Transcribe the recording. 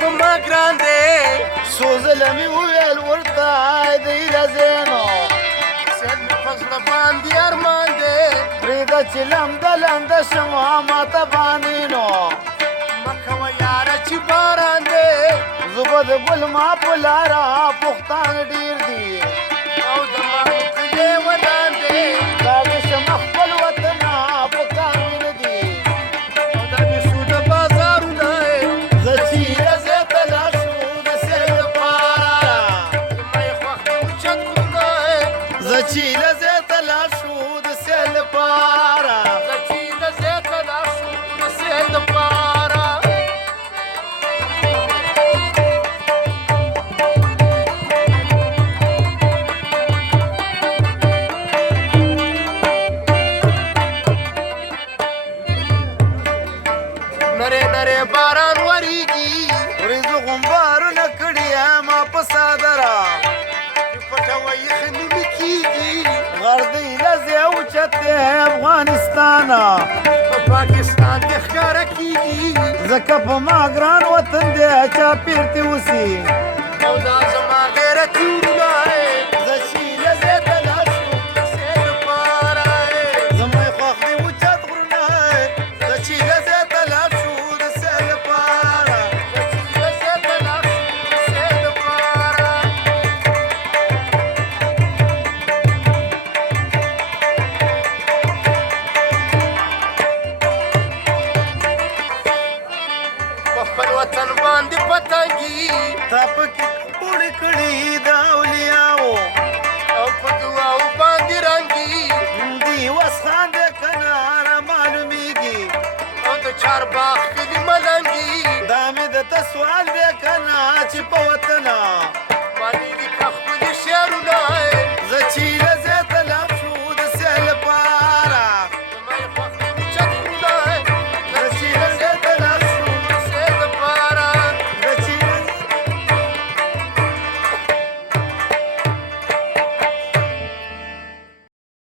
په ما ګران دی څو ځله مې وویل ورته دی لزینو سید مې په زړه باندې ارمان دی پرېږده چې لمده لمده شم ماته باندې نو مه کوه یاره چې باران دی زه به د ګل ما په لاره پښتان ډېر دي او د ماڼو کلی ودان دی راغې شم خپل وطنه په کار مې نه دي او دا مې شو د بازارونه زه چیرې ځې ته لاړ شو د سیل دپاره زما یې خوښ دي اوچت غرونه زه چیرې ځې ته لاړ شو د سیل دپاره زه چې د ځای ته لاړ شو د سیل دپاره نری نری باران وریږي ورېځو غومبارونه کړي ما په څادره چې پټوه یخې نیمې کېږي غردی لزې اوچت دی افغانستانه په پاکستان کې ښکاره کېږي ځکه په ما ګران وطن دی چا پیرتې اوسي او دا زما غیرتي وروڼه زه چې لزې ته لاړ شو د سیل دپاره زما یې خوښ دي اوچت غرونه زه چې لزې ته لاړ شو د سیل لپاره زه چې د ځای ته لاړ شو د سیل دپاره په خپل وطن باندې پتنګي تا پکې پوړې کړي د اولیاو او په دعاو باندې رنګي دی وس خان دی که نه را معلومیږي او د چارباغ کلي ملنګي دا مې درته سوال دی که نه چې په وطنه